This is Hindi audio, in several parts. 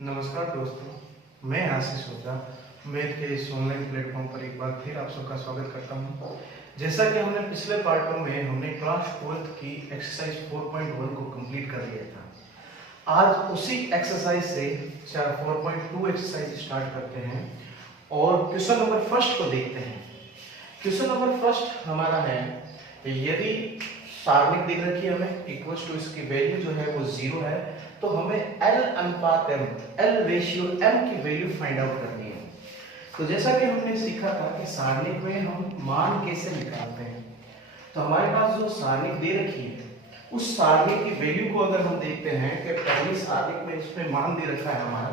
नमस्कार दोस्तों, मैं आशीष ओझा मैथ के इस ऑनलाइन प्लेटफॉर्म पर एक बार फिर आप सबका स्वागत करता हूं। जैसा कि हमने पिछले पार्टों में हमने क्लास 12th की एक्सरसाइज 4.1 को कंप्लीट कर लिया था। आज उसी एक्सरसाइज से 4.2 एक्सरसाइज स्टार्ट करते हैं और क्वेश्चन नंबर फर्स्ट को देखते हैं। क्वेश्चन नंबर फर्स्ट हमारा है, यदि सारणिक दिख रखी है हमें इक्वल्स टू इसकी वैल्यू जो है वो 0 है, तो हमें L अनुपात M, L रेशियो M की वैल्यू फाइंड आउट करनी है। तो जैसा कि हमने सीखा था कि सारणिक में हम मान कैसे निकालते हैं, तो हमारे पास जो सारणिक दे रखी है उस सारणिक की वैल्यू को अगर हम देखते हैं कि पहली सारणिक में इसमें मान दे रखा है हमारा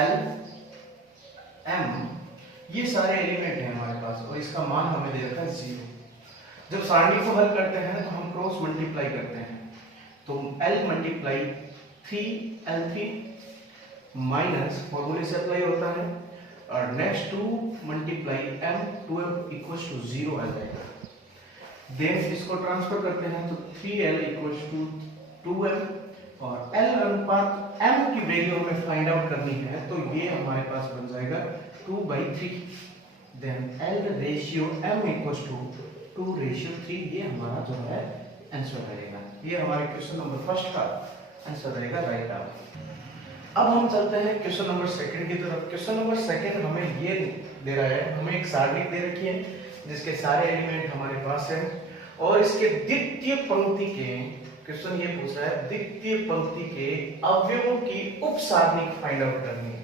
L M, ये सारे एलिमेंट हैं हमारे पास और इसका मान हमें दे रखा है 0। जब सारणी को हल करते हैं तो हम क्रॉस मल्टीप्लाई करते हैं, तो L मल्टीप्लाई 3L3 माइनस फॉर्मूले से अप्लाई होता है और next 2 multiply M 2M equals to 0 आ जाएगा। देन इसको ट्रांसफर करते हैं तो 3L इक्वल्स टू 2M और L अनुपात M की वैल्यू हमें फाइंड आउट करनी है, तो ये हमारे पास बन जाएगा 2/3। Then L ratio M equals to 2/3, ये हमारा जो है आंसर रहेगा। ये हमारे क्वेश्चन नंबर फर्स्ट का आंसर रहेगा, राइट आंसर। अब हम चलते हैं क्वेश्चन नंबर सेकंड की तरफ। क्वेश्चन नंबर सेकंड हमें ये दे रहा है, हमें एक सारणी दे रखी है जिसके सारे एलिमेंट हमारे पास हैं और इसके द्वितीय पंक्ति के क्वेश्चन ये पूछ रहा है, द्वितीय पंक्ति के अवयवों की उप सारणी फाइंड आउट करनी है।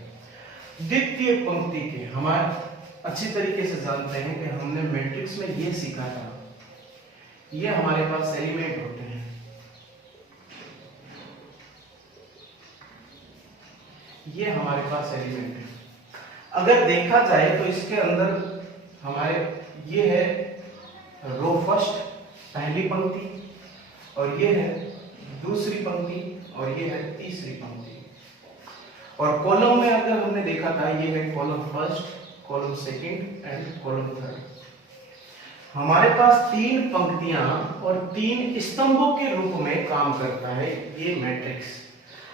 द्वितीय पंक्ति के हमारे अच्छी तरीके से जानते हैं कि हमने मैट्रिक्स में ये सीखा था, ये हमारे पास एलिमेंट होते हैं, ये हमारे पास एलिमेंट है। अगर देखा जाए तो इसके अंदर हमारे ये है रो फर्स्ट पहली पंक्ति और ये है दूसरी पंक्ति और ये है तीसरी पंक्ति, और कॉलम में अगर हमने देखा था ये है column first, column second and column third. हमारे पास 3 पंक्तियां और 3 स्तंभों के रूप में काम करता है ये मैट्रिक्स।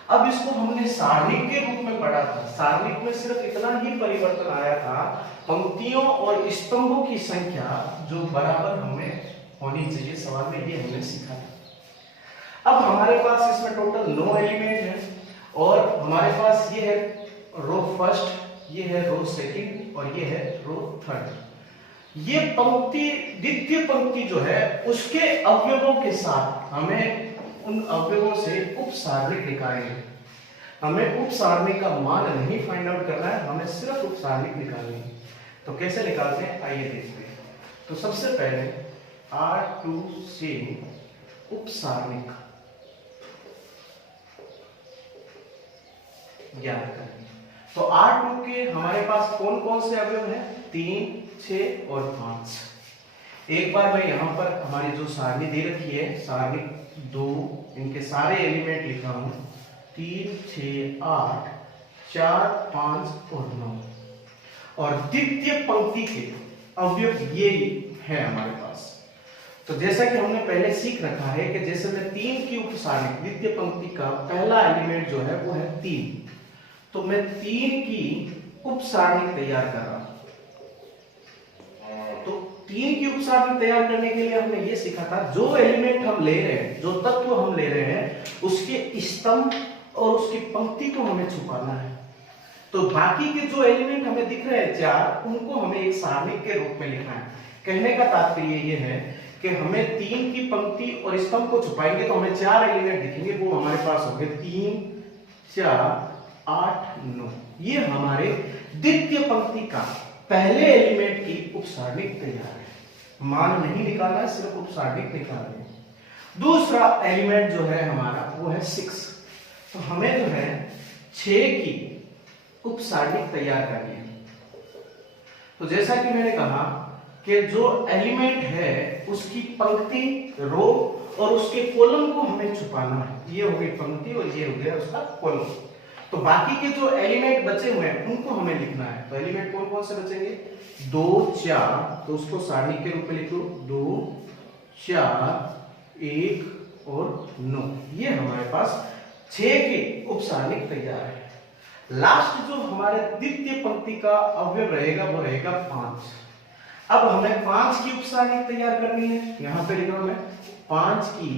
अब इसको हमने सारणिक के रूप में पढ़ा था। सारणिक में सिर्फ इतना ही परिवर्तन आया था, पंक्तियों और स्तंभों की संख्या जो बराबर हमें होनी चाहिए, सवाल में ये हमने सीखा था। अब हमारे पास इसमें टोटल 9 एलिमेंट हैं और हमारे पास ये है रो फर्स्ट, ये है रो सेकंड और ये है रो थर्ड। ये पंक्ति द्वितीय पंक्ति जो है उसके अवयवों के साथ हमें उन अवयवों से उप सारणिक निकालनी है। हमें उप सारणिक का मान नहीं फाइंड आउट करना है, हमें सिर्फ उप सारणिक निकालनी है। तो कैसे निकालते हैं आइए देखते हैं। तो सबसे पहले R2 से उप सारणिक ज्ञात करें। तो R2 के हमारे पास कौन कौन से अवयव हैं? 3, 6 और 5। एक बार मैं यहां पर हमारी जो सारणी दे रखी है, सारणी 2, इनके सारे एलिमेंट लिखा हूं, 3, 6, 8, 4, 5 और 9। और द्वितीय पंक्ति के अवयव ये है हमारे पास। तो जैसा कि हमने पहले सीख रखा है कि जैसे मैं 3 की उप सारणी द्वितीय पंक्ति का पहला एलिमेंट जो है वो है 3, तो मैं 3 की उप सारणी तैयार कर रहा हूं। तो 3 की उप सारणी तैयार करने के लिए हमने ये सीखा था, जो एलिमेंट हम ले रहे हैं, जो तत्व हम ले रहे हैं, उसके स्तंभ और उसकी पंक्ति को हमें छुपाना है। तो बाकी के जो एलिमेंट हमें दिख रहे हैं 4, उनको हमें एक सारणी के रूप में लिखना है। कहने का तात्पर्य ये है कि हमें 3 की पंक्ति और स्तंभ को छुपाएंगे तो हमें 4 एलिमेंट दिखेंगे, वो हमारे पास हो गए 3, 4, 8, 9। ये हमारे द्वितीय पंक्ति का पहले एलिमेंट की उप सारणिक तैयार है। मान नहीं निकालना है, सिर्फ उप सारणिक निकालना है। दूसरा एलिमेंट जो है हमारा वो है 6। तो हमें जो है 6 की उप सारणिक तैयार करनी है। तो जैसा कि मैंने कहा कि जो एलिमेंट है उसकी पंक्ति, रो और उसके कॉलम को हमें छुपाना है। ये हो गई पंक्ति और ये हो गया उसका कॉलम। तो बाकी के जो एलिमेंट बचे हुए हैं उनको हमें लिखना है। तो एलिमेंट कौन कौन से बचेंगे? 2, 4, तो उसको सारणी के रूप में लिखो, 2, 4, 1 और 9। ये हमारे पास 6 की उप सारणिक तैयार है। लास्ट जो हमारे द्वितीय पंक्ति का अवयव रहेगा वो रहेगा 5। अब हमें 5 की उपसारणिक तैयार करनी है। यहां पे लिख रहा हूं मैं 5 की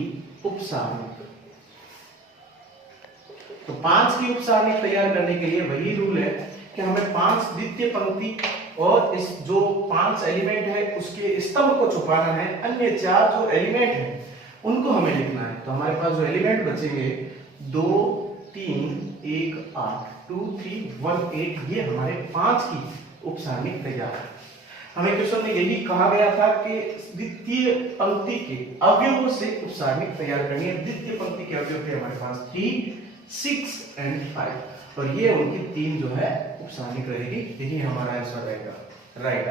उपसारणिक। तो 5 की उपसारणिक तैयार करने के लिए वही रूल है कि हमें 5 द्वितीय पंक्ति और इस जो 5 एलिमेंट है उसके स्तंभ को छुपाना है, अन्य 4 जो एलिमेंट है उनको हमें लिखना है। तो हमारे पास जो एलिमेंट बचेंगे 2 3 1 8 2 3 1 8, ये हमारे 5 की उपसारणिक तैयार है। हमें क्वेश्चन में यही कहा गया था कि द्वितीय पंक्ति के अवयवों से उपसारणिक तैयार करनी है। द्वितीय पंक्ति के अवयव थे हमारे पास 3 6 एंड 5 और ये उनकी 3 जो है उपसारणिक रहेगी। यही हमारा आंसर रहेगा राइट।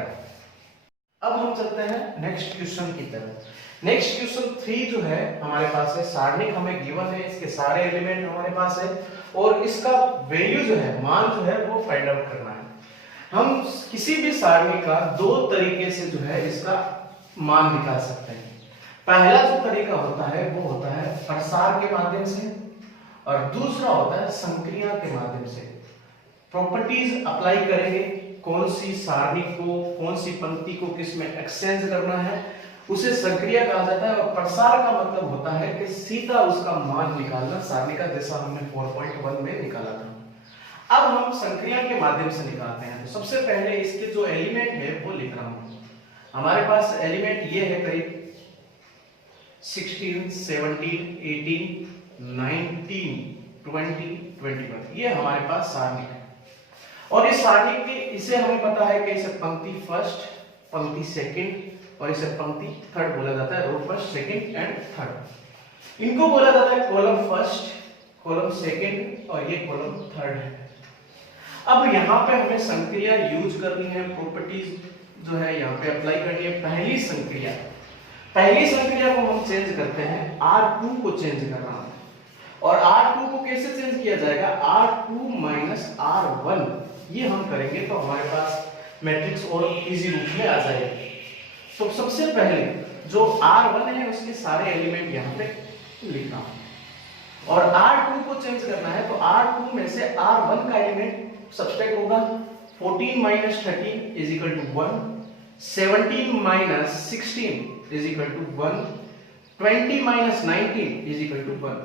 अब हम चलते हैं नेक्स्ट क्वेश्चन की तरफ। नेक्स्ट क्वेश्चन 3 जो है हमारे पास है, सारणिक हमें गिवन है, इसके सारे एलिमेंट हमारे पास है और इसका वैल्यू जो है, मान जो है वो फाइंड आउट करना है। हम किसी भी सारणी का 2 तरीके से जो है इसका मान निकाल सकते हैं। पहला जो तरीका होता है वो होता है प्रसार के माध्यम से और दूसरा होता है संक्रिया के माध्यम से। प्रॉपर्टीज अप्लाई करेंगे, कौन सी सारणी को, कौन सी पंक्ति को किस में एक्सचेंज करना है, उसे संक्रिया कहा जाता है। और प्रसार का मतलब होता है कि सीधा उसका मान निकालना सारणी का, जैसा हमने 4.1 में निकाला था। अब हम संक्रिया के माध्यम से निकालते हैं। तो सबसे पहले इसके जो एलिमेंट है वो लिख रहा हूं। हमारे पास एलिमेंट ये है करीब 16 17 18 19 20 21, ये हमारे पास सारणी है। और इस सारणी के इसे हमें पता है कि इसे पंक्ति फर्स्ट, पंक्ति सेकंड और इसे पंक्ति थर्ड बोला जाता है। Row first, second and third, इनको बोला जाता है कॉलम फर्स्ट, कॉलम सेकंड और ये कॉलम थर्ड है। अब यहाँ पे हमें संक्रिया यूज करनी है, प्रॉपर्टीज जो है यहाँ पे अप्लाई करनी है। पहली संक्रिया को हम चेंज करते हैं, R2 को चेंज कर रहा हूं। और R2 को कैसे चेंज किया जाएगा, R2 माइनस R1, ये हम करेंगे तो हमारे पास मैट्रिक्स और इजी रूप में आ जाएगी। तो सबसे पहले जो R1 है उसके सारे एलिमेंट यहाँ पे लिख रहा हूं और R2 को चेंज करना है। तो R2 में से R1 का एलिमेंट सब्सट्रैक्ट होगा। 14 minus 13 is equal to 1, 17 minus 16 is equal to 1, 20 minus 19 is equal to 1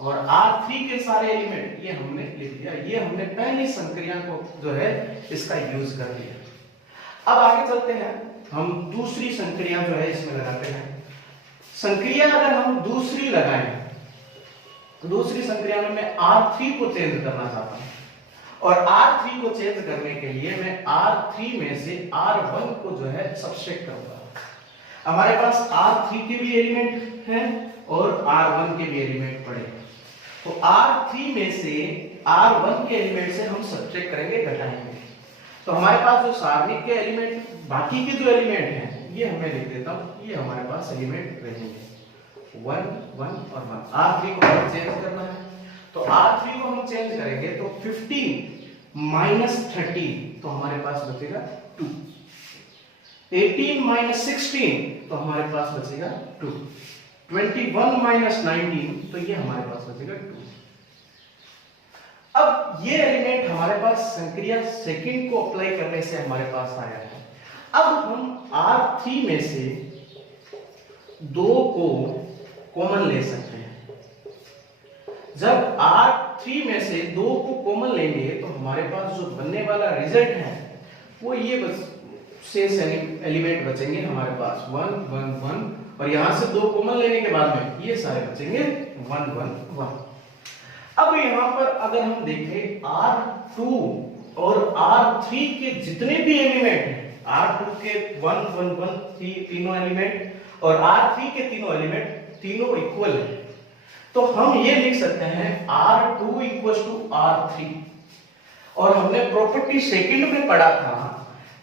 और R3 के सारे एलिमेंट ये हमने लिख दिया। ये हमने पहली संक्रिया को जो है इसका यूज कर लिया। अब आगे चलते हैं, हम दूसरी संक्रिया जो है इसमें लगाते हैं। संक्रिया अगर हम दूसरी लगाएं, दूसरी संक्रिया में मैं R3 को चेंज करना चाहता हूं और R3 को चेंज करने के लिए मैं R3 में से R1 को जो है सब्सट्रैक्ट करूंगा। हमारे पास R3 के भी एलिमेंट हैं और R1 के भी एलिमेंट पड़े। तो R3 में से R1 के एलिमेंट से हम सब्ट्रैक्ट करेंगे, घटाएंगे। तो हमारे पास जो सारणिक के एलिमेंट, बाकी के जो एलिमेंट हैं ये हमें लिख देता हूं, ये हमारे पास एलिमेंट रहेंगे 1 1 और 1। R3 को हमें चेंज करना है तो R3 को हम चेंज करेंगे तो 15 माइनस 13 तो हमारे पास बचेगा 2, 18 माइनस 16 तो हमारे पास बचेगा 2, 21 माइनस 19 तो ये हमारे पास बचेगा 2। अब ये एलिमेंट हमारे पास संक्रिया सेकंड को अप्लाई करने से हमारे पास आया है। अब हम R3 में से 2 को कॉमन ले सकते हैं। जब R3 में से 2 को कॉमन लेंगे तो हमारे पास जो बनने वाला रिजल्ट है वो ये शेष एलिमेंट बचेंगे हमारे पास 1 1 1 और यहां से 2 कॉमन लेने के बाद में ये सारे बचेंगे 1 1 1। अब यहां पर अगर हम देखें R2 और R3 के जितने भी एलिमेंट हैं, R2 के 1 1 1 तीनों एलिमेंट और R3 के तीनों एलिमेंट तीनों इक्वल है। तो हम ये लिख सकते हैं R2 इक्वल टू R3। और हमने प्रॉपर्टी सेकंड में पढ़ा था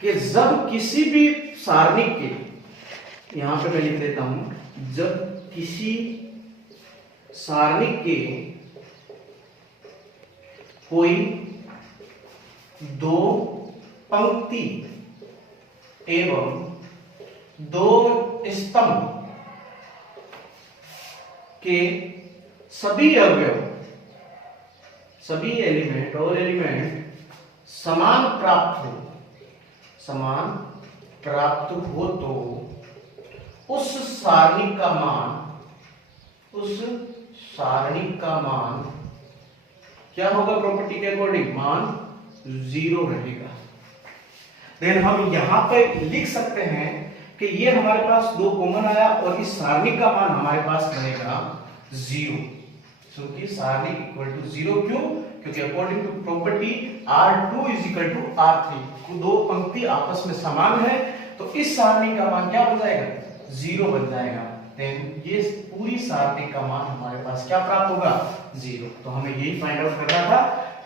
कि जब किसी भी सारणिक के, यहां पे मैं लिख देता हूं, जब किसी सारणिक के कोई 2 पंक्ति एवं 2 स्तंभ के सभी अवयव सभी एलिमेंट और एलिमेंट समान प्राप्त हो तो उस सारणी का मान क्या होगा? प्रॉपर्टी के अकॉर्डिंग मान 0 रहेगा। देन हम यहां पे लिख सकते हैं कि ये हमारे पास 2 कॉमन आया और इस सारणी का मान हमारे पास बनेगा 0, क्योंकि सारणी इक्वल टू 0। क्यों? क्योंकि according to property R2 is equal to R3, 2 पंक्ति आपस में समान है, तो इस सारणी का मान क्या बन जाएगा? 0 बन जाएगा। देन ये पूरी सारणी का मान हमारे पास क्या प्राप्त होगा? 0। तो हमें यही फाइंड आउट करना था।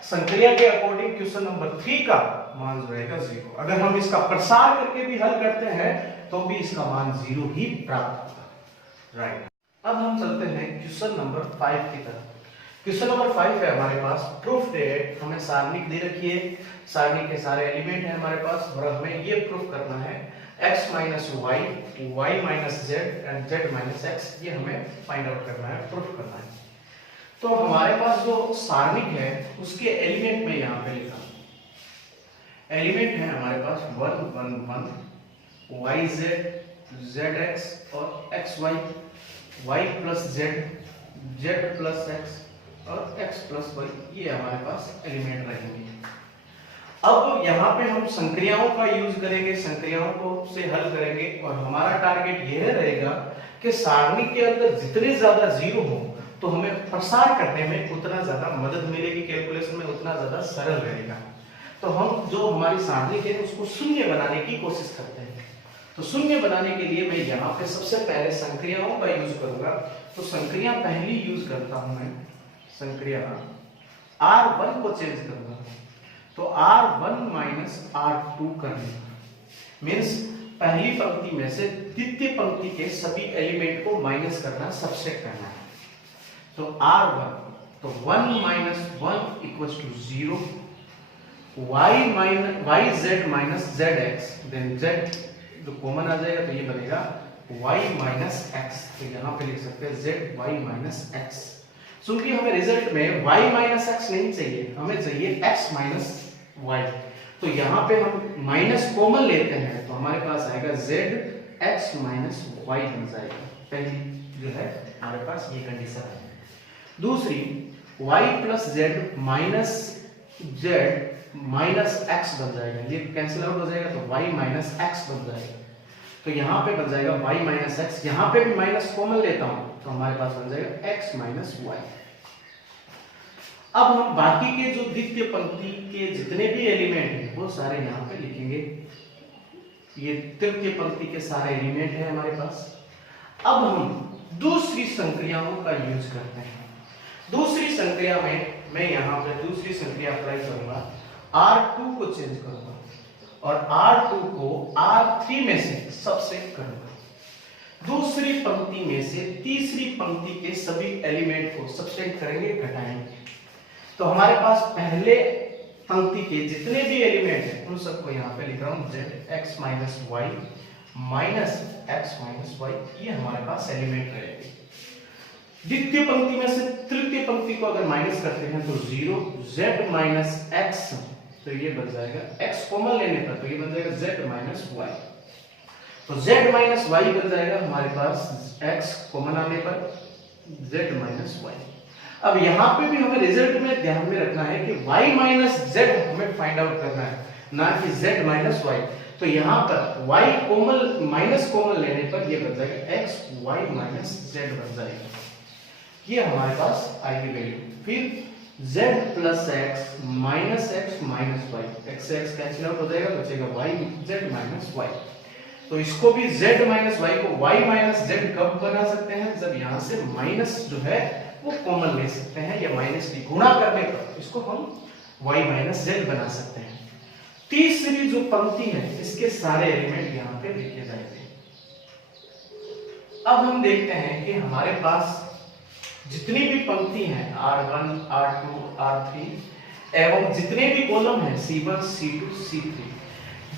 संक्रिया के अकॉर्डिंग क्वेश्चन नंबर 3 का मान जो रहेगा 0। अगर हम इसका प्रसार करके भी हल करते हैं तो भी इसका मान 0 ही प्राप्त होगा। राइट। अब हम चलते हैं क्वेश्चन नंबर 5 की तरफ। क्वेश्चन नंबर 5 है हमारे पास प्रूफ दैट, हमें सारणी दे रखी है, सारणी के सारे एलिमेंट हैं हमारे पास और हमें ये प्रूफ करना है x minus y, y minus z and z minus x, ये हमें फाइंड आउट करना है, प्रूफ करना है। तो हमारे पास जो सारणी है उसके एलिमेंट में यहाँ पे लिखा, एलिमेंट है हमारे पास 1 1 1 yz zx और xy, y plus z plus x और x प्लस y, ये हमारे पास एलिमेंट रहेंगे। अब यहाँ पे हम संक्रियाओं का यूज करेंगे, संक्रियाओं को से हल करेंगे और हमारा टारगेट यह रहेगा कि सारणी के अंदर जितने ज्यादा जीरो हो तो हमें प्रसार करने में उतना ज्यादा मदद मिलेगी, कैलकुलेशन में उतना ज्यादा सरल रहेगा। तो हम जो हमारी सारणी है उसको शून्य बनाने की कोशिश करते हैं। तो शून्य बनाने के लिए मैं यहाँ पे सबसे पहले संक्रियाओं का यूज करूंगा। तो संक्रिया पहली यूज करता हूं मैं, संक्रिया R1 को चेंज करूंगा, तो R1 माइनस R2 करने मीन्स पहली पंक्ति में से द्वितीय पंक्ति के सभी एलिमेंट को माइनस करना, सबसेट करना है। तो R1, तो 1 minus 1 equals to 0, yz minus zx, then z जो कॉमन आ जाएगा तो ये बनेगा y माइनस x। तो यहाँ पे लिख सकते हैं z y माइनस x। क्योंकि हमें रिजल्ट में y माइनस x नहीं चाहिए, हमें चाहिए x माइनस y। तो यहाँ पे हम माइनस कॉमन लेते हैं तो हमारे पास आएगा z x माइनस y बन जाएगा। पहली जो है हमारे पास ये कंडीशन है। दूसरी y plus z minus z minus x बन जाएगा, ये कैंसिल आउट हो जाएगा तो y माइनस x बन जाएगा। तो यहाँ पे बन जाएगा y माइनस x, यहाँ पे भी माइनस कॉमन लेता हूं तो हमारे पास बन जाएगा x माइनस y। अब हम बाकी के जो द्वितीय पंक्ति के जितने भी एलिमेंट हैं वो सारे यहाँ पे लिखेंगे। ये तृतीय पंक्ति के सारे एलिमेंट हैं हमारे पास। अब हम दूसरी संक्रियाओं का यूज करते हैं। दूसरी संक्रिया में मैं यहाँ पे दूसरी संक्रिया अप्लाई करूंगा, R2 को चेंज करूंगा और R2 को R3 में से सबसेट करूंगा। दूसरी पंक्ति में से तीसरी पंक्ति के सभी एलिमेंट को सबसेट करेंगे, घटाएंगे। तो हमारे पास पहले पंक्ति के जितने भी एलिमेंट हैं उन सबको यहाँ पे लिख रहा हूँ z x minus y minus x minus y, ये हमारे पास एलिमेंट रहेंगे। द्वितीय पंक्ति में से तृतीय पंक्ति को अगर माइनस करते हैं तो 0, z माइनस x, तो ये बन जाएगा x कॉमन लेने पर तो ये बन जाएगा z माइनस y। तो z माइनस y बन जाएगा हमारे पास x कॉमन आने पर z माइनस y। अब यहाँ पे भी हमें रिजल्ट में ध्यान में रखना है कि y माइनस z हमें फाइंड आउट करना है, ना कि z माइनस y। तो यहाँ पर y कॉमन माइनस कॉमन लेने पर ये बन जाएगा x y माइनस z बन जाएगा। ये हमारे पास आएगी वैल्यू। फिर z plus x minus x minus y, x से x कैंसिल आउट हो जाएगा, बचेगा y z माइनस y। तो इसको भी z माइनस y को y माइनस z कब बना सकते हैं? जब यहाँ से माइनस जो है वो कॉमन ले सकते हैं, या माइनस की गुणा करने पर इसको हम y माइनस z बना सकते हैं। तीसरी जो पंक्ति है इसके सारे एलिमेंट यहाँ पे लिखे जाएंगे। अब हम देखते हैं कि हमारे पास जितनी भी पंक्ति हैं R1, R2, R3 एवं जितने भी कॉलम हैं C1, C2, C3,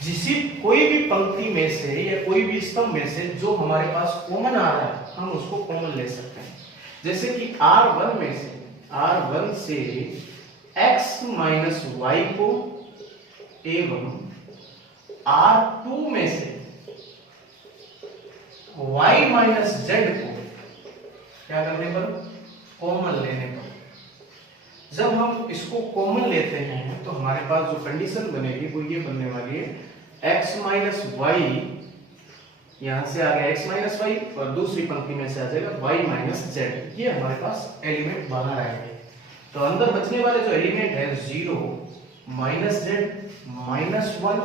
जिसी कोई भी पंक्ति में से या कोई भी स्तंभ में से जो हमारे पास कॉमन आ रहा है हम उसको कॉमन ले सकते हैं। जैसे कि R1 से x माइनस वाई को एवं R2 में से y माइनस जेड को क्या करने पर, कॉमन लेने पर। जब हम इसको कॉमन लेते हैं तो हमारे पास जो कंडीशन बनेगी वो ये बनने वाली है x माइनस वाई, यहां से आ गया x माइनस वाई और दूसरी पंक्ति में से आ जाएगा y माइनस जेड। ये हमारे पास एलिमेंट बाहर आएंगे। तो अंदर बचने वाले जो एलिमेंट है 0 minus Z minus 1,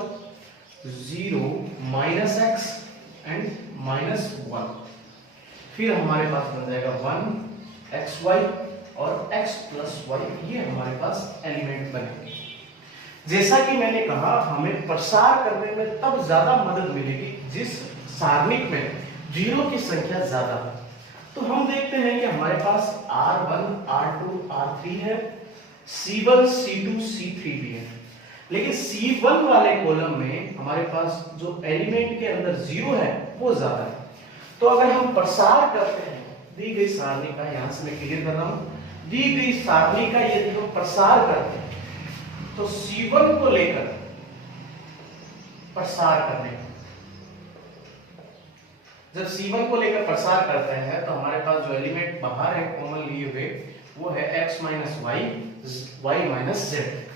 0 minus x and minus 1। फिर हमारे पास बन जाएगा 1 एक्स वाई और x प्लस वाई, ये हमारे पास एलिमेंट बनेंगे। जैसा कि मैंने कहा, हमें प्रसार करने में तब ज्यादा मदद मिलेगी जिस सारणिक में जीरो की संख्या ज्यादा है। तो हम देखते हैं कि हमारे पास R1, R2, R3 है, C1, C2, C3 भी है, लेकिन C1 वाले कॉलम में हमारे पास जो एलिमेंट के अंदर जीरो है वो ज्यादा है। तो अगर हम प्रसार करते हैं दी गई सारणी का, यहां से मैं क्लियर कर रहा हूं, दी गई सारणी का यदि हम प्रसार करते हैं तो C1 को लेकर प्रसार करने का, जब C1 को लेकर प्रसार करते हैं तो हमारे पास जो एलिमेंट बाहर है कॉमन लिए हुए वो है x minus y, y minus z.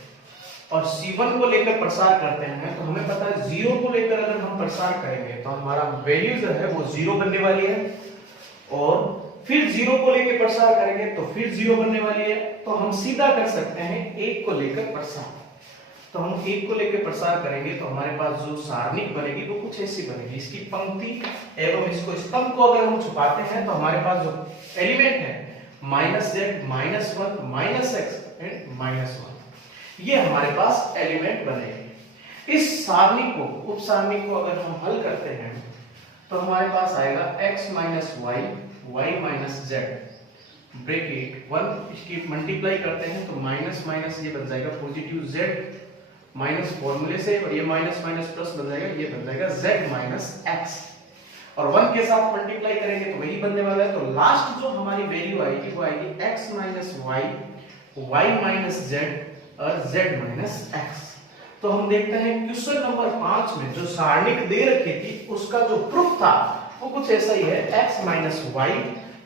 और C1 को लेकर प्रसार करते हैं तो हमें पता है 0 को लेकर अगर हम प्रसार करेंगे तो हमारा वैल्यू जो है वो 0 बनने वाली है, और फिर 0 को लेकर प्रसार करेंगे तो फिर 0 बनने वाली है। तो हम सीधा कर सकते हैं 1 को लेकर प्रसार। तो हम 1 को लेकर प्रसार करेंगे तो हमारे पास जो सारणिक बनेगी वो कुछ ऐसी बनेगी। इसकी पंक्ति एवं इसको स्तंभ को अगर हम छुपाते हैं तो हमारे पास जो एलिमेंट है minus Z minus 1 minus x and minus 1, ये हमारे पास एलिमेंट बनेंगे। इस सारणी को, उप सारणी को अगर हम हल करते हैं तो हमारे पास आएगा x minus y, y minus z bracket 1, इसकी मल्टीप्लाई करते हैं तो माइनस माइनस ये बन जाएगा पॉजिटिव z माइनस फॉर्मूले से, और ये माइनस माइनस प्लस बन जाएगा, ये बन जाएगा z माइनस x, और 1 के साथ मल्टीप्लाई करेंगे तो वही बनने वाला है। तो लास्ट जो हमारी वैल्यू आएगी वो आएगी x minus y, y minus z और z माइनस x। तो हम देखते हैं क्वेश्चन नंबर 5 में जो सारणिक दे रखी थी उसका जो प्रूफ था वो कुछ ऐसा ही है, x minus y,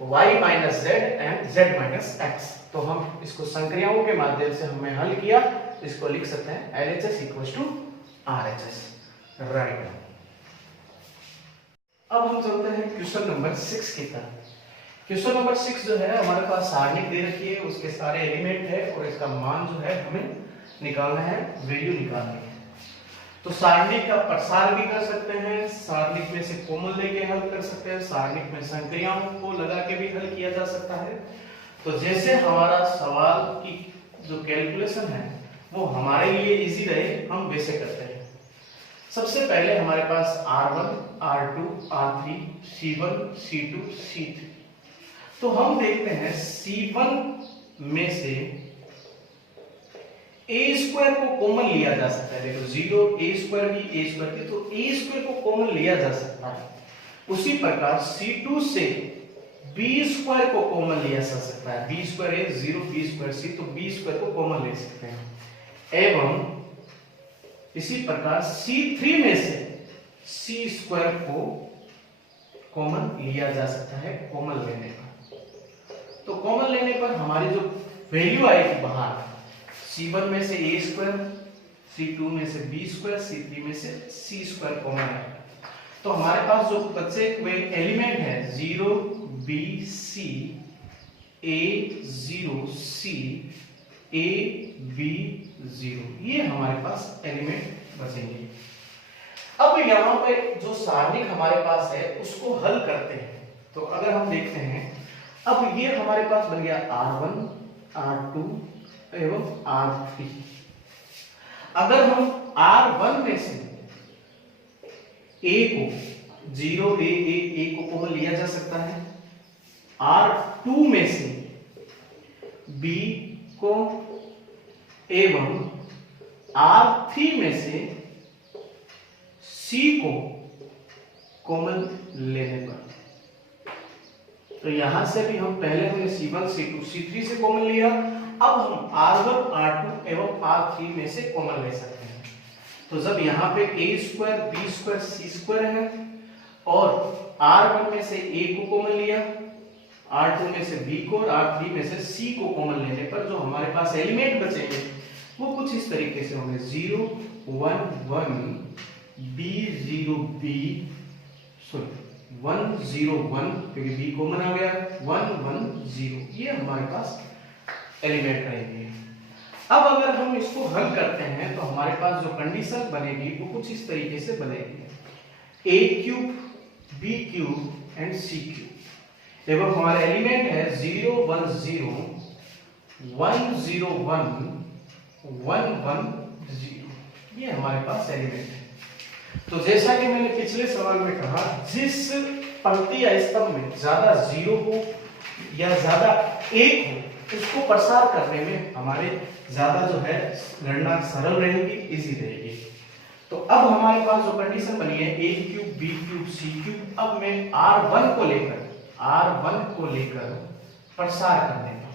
y minus z and z minus x। तो हम इसको संक्रियाओं के माध्यम से हमने हल किया, इसको लिख सकते हैं LHS equals to RHS, right. अब हम चलते हैं क्वेश्चन नंबर 6 की तरफ। क्वेश्चन नंबर 6 जो है हमारे पास सारणिक दे रखी है, उसके सारे एलिमेंट है और इसका मान जो है हमें निकालना है, वैल्यू निकालनी है। तो सारणिक का प्रसार भी कर सकते हैं, सारणिक में से कॉमन लेके हल कर सकते हैं, सारणिक में संक्रियाओं को लगा के भी हल किया जा सकता है। तो जैसे हमारा सवाल की जो कैलकुलेशन है वो हमारे लिए इजी रहे, हम वैसे करते हैं। सबसे पहले हमारे पास R1, R2, R3, C1, C2, C3। तो हम देखते हैं C1 में से a स्क्वायर को कॉमन लिया जा सकता है। देखो 0 a स्क्वायर भी a स्क्वायर की, तो a स्क्वायर को कॉमन लिया जा सकता है। उसी प्रकार C2 से b स्क्वायर को कॉमन लिया जा सकता है। b स्क्वायर है 0 b स्क्वायर c, तो b स्क्वायर को कॉमन ले सकते हैं। एवं इसी प्रकार C3 में से c स्क्वायर को कॉमन लिया जा सकता है, कॉमन लेने पर। तो कॉमन लेने पर हमारी जो वैल्यू आएगी बाहर, C1 में से a स्क्वायर, C2 में से b स्क्वायर, C3 में से c स्क्वायर कॉमन आएगा। तो हमारे पास जो बचे हुए एलिमेंट है 0 b c, a 0 c, a b 0, ये हमारे पास एलिमेंट बचेंगे। अब यहाँ पे जो सारणिक हमारे पास है उसको हल करते हैं। तो अगर हम देखते हैं, अब ये हमारे पास बन गया R1, R2 एवं R3। अगर हम R1 में से a को 0 a को कॉमन लिया जा सकता है, R2 में से b को एवं R3 में से c को कॉमन लेने पर, तो यहां से भी हम पहले हमने C1, C2, C3 से कॉमन लिया अब हम R1, R2 एवं R3 में से कॉमन ले सकते हैं। तो जब यहाँ पे a square, b square, c square है और R1 में से a को कॉमन लिया, R2 में से b को और R3 में से c को कॉमन लेने पर जो हमारे पास एलिमेंट बचेंगे वो कुछ इस तरीके से होंगे 0 1 1 b 0 b 1 0 1 क्योंकि b कॉमन आ गया 1 1 0 ये हमारे पास एलिमेंट रहेंगे। अब अगर हम इसको हल करते हैं तो हमारे पास जो कंडीशन बनेगी वो कुछ इस तरीके से बनेगी a cube b cube and c cube एवं हमारा एलिमेंट है 0 1 0 1 0 1 1 1 0 ये हमारे पास एलिमेंट है। तो जैसा कि मैंने पिछले सवाल में कहा, जिस पंक्ति या स्तंभ में ज्यादा 0 हो या ज्यादा 1 हो उसको प्रसार करने में हमारे ज्यादा जो है गणना सरल रहेगी, इजी रहेगी। तो अब हमारे पास जो कंडीशन बनी है a cube b cube c cube, अब मैं R1 को लेकर प्रसार करने का,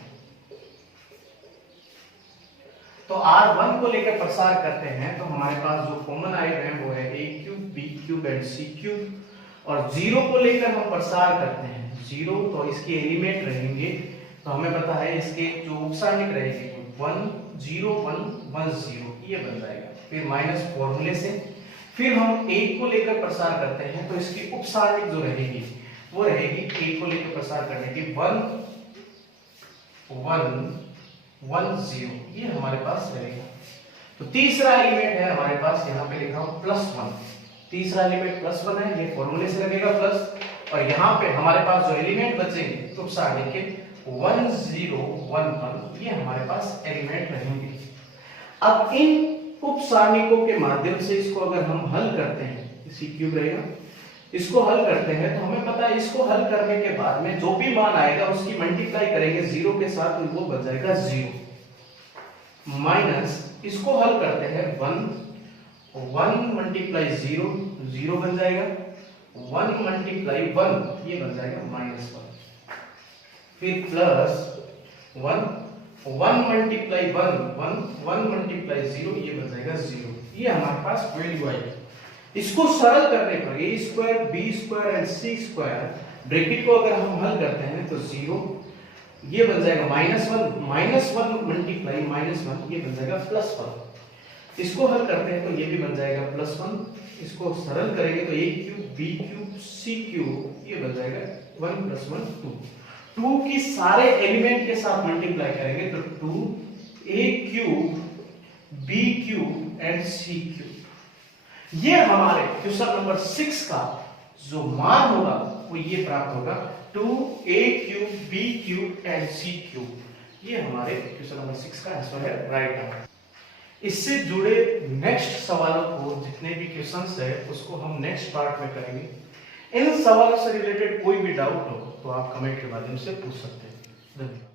तो R1 को लेकर प्रसार करते हैं तो हमारे पास जो कॉमन आएगा वो है a cube b cube and c cube और 0 को लेकर हम प्रसार करते हैं 0, तो इसके एलिमेंट रहेंगे, तो हमें पता है इसके जो उपसारणिक रहेगी 1 0 1 1 0 ये बन जाएगा। फिर माइनस फॉर्मूले से फिर हम 1 को लेकर प्रसार करते हैं तो इसकी उपसारणिक जो रहेगी वो रहेगी 1 को लेकर प्रसार करने की 1 1 1 0 ये हमारे पास रहेगा। तो तीसरा एलिमेंट है हमारे पास, यहाँ पे लिखा हूं +1, तीसरा एलिमेंट +1 है, ये फॉर्मूले से लगेगा प्लस, और यहाँ पे हमारे पास जो एलिमेंट बचेंगे उपसारणिक के 1 0 1 1 ये हमारे पास एलिमेंट रहेंगे। अब इन उपसारणिकों के माध्यम से इसको अगर हम हल करते हैं, c क्यूब रहेगा, इसको हल करते हैं तो हमें पता है इसको हल करने के बाद में जो भी मान आएगा उसकी मल्टीप्लाई करेंगे 0 के साथ तो वो बन जाएगा 0 माइनस इसको हल करते हैं 1 1 मल्टीप्लाई 0 0 बन जाएगा, 1 मल्टीप्लाई 1 ये बन जाएगा -1, फिर प्लस 1 1 मल्टीप्लाई 1 1 मल्टीप्लाई 0 ये बन जाएगा 0, ये हमारे पास वैल्यू आई। इसको सरल करने पर a square b square and c square bracket को अगर हम हल करते हैं तो 0 ये बन जाएगा -1 मल्टीप्लाई -1 ये बन जाएगा +1, इसको हल करते हैं तो ये भी बन जाएगा +1, इसको सरल करेंगे तो a cube b cube c cube ये बन जाएगा 1 + 1 2, 2 की सारे एलिमेंट के साथ मल्टीप्लाई करेंगे तो 2 a cube b cube and c cube, ये हमारे क्वेश्चन नंबर 6 का जो मान होगा वो ये प्राप्त होगा 2a cube b cube and c cube, ये हमारे क्वेश्चन नंबर 6 का आंसर है, राइट आंसर। इससे जुड़े नेक्स्ट सवालों को जितने भी क्वेश्चंस है उसको हम नेक्स्ट पार्ट में करेंगे। इन सवालों से रिलेटेड कोई भी डाउट हो तो आप कमेंट के माध्यम से पूछ सकते हैं। धन्यवाद।